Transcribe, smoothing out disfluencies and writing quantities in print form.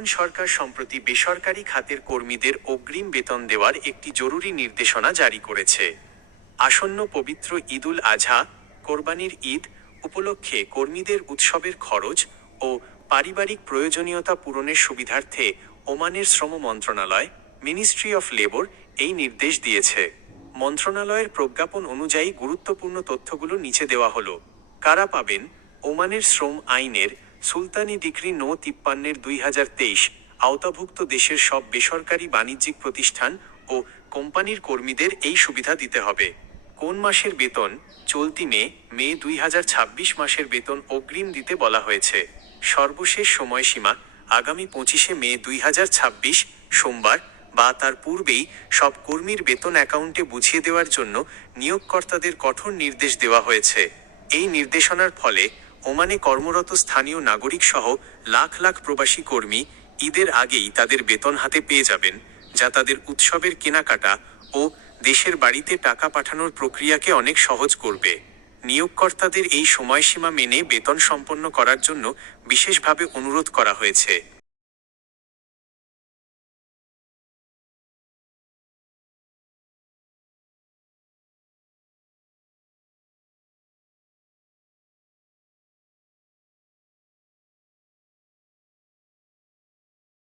Oman সরকার সম্প্রতি বেসরকারি খাতের কর্মীদের অগ্রিম বেতন দেওয়ার একটি জরুরি নির্দেশনা জারি করেছে। আসন্ন পবিত্র ঈদুল আজহা, কোরবানির ঈদ উপলক্ষে কর্মীদের উৎসবের খরচ ও পারিবারিক প্রয়োজনীয়তা পূরণের সুবিধার্থে ওমানের শ্রম মন্ত্রণালয়, মিনিস্ট্রি অফ লেবর এই নির্দেশ দিয়েছে। মন্ত্রণালয়ের প্রজ্ঞাপন অনুযায়ী গুরুত্বপূর্ণ তথ্যগুলো নিচে দেওয়া হলো। কারা পাবেন? ওমানের শ্রম আইনের সুলতানি ডিক্রি নো 53/2023 আওতাভুক্ত দেশের সব বেসরকারি বাণিজ্যিক প্রতিষ্ঠান ও কোম্পানির কর্মীদের এই সুবিধা দিতে হবে। কোন মাসের বেতন? চলতি মে 2026 মাসের বেতন অগ্রিম দিতে বলা হয়েছে। সর্বশেষ সময়সীমা আগামী 25 মে 2026 সোমবার বা তার পূর্বেই সব কর্মীর বেতন অ্যাকাউন্টে বুঝিয়ে দেওয়ার জন্য নিয়োগকর্তাদের কঠোর নির্দেশ দেওয়া হয়েছে। এই নির্দেশনার ফলে ওমানে কর্মরত স্থানীয় নাগরিক সহ লাখ লাখ প্রবাসী কর্মী ঈদের আগেই তাদের বেতন হাতে পেয়ে যাবেন, যা তাদের উৎসবের কেনাকাটা ও দেশের বাড়িতে টাকা পাঠানোর প্রক্রিয়াকে অনেক সহজ করবে। নিয়োগকর্তাদের এই সময়সীমা মেনে বেতন সম্পন্ন করার জন্য বিশেষভাবে অনুরোধ করা হয়েছে।